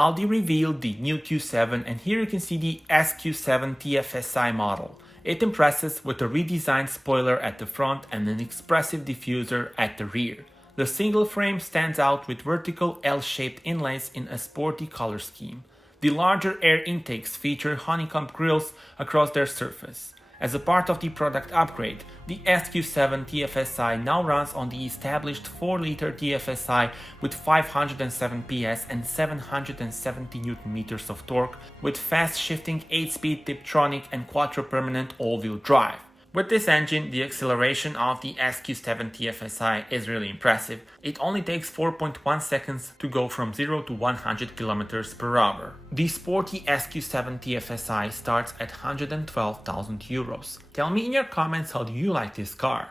Audi revealed the new Q7, and here you can see the SQ7 TFSI model. It impresses with a redesigned spoiler at the front and an expressive diffuser at the rear. The single frame stands out with vertical L-shaped inlays in a sporty color scheme. The larger air intakes feature honeycomb grills across their surface. As a part of the product upgrade, the SQ7 TFSI now runs on the established 4-liter TFSI with 507 PS and 770 Nm of torque with fast-shifting 8-speed tiptronic and quattro permanent all-wheel drive. With this engine, the acceleration of the SQ7 TFSI is really impressive. It only takes 4.1 seconds to go from 0 to 100 km/h. The sporty SQ7 TFSI starts at €112,000. Tell me in your comments how do you like this car.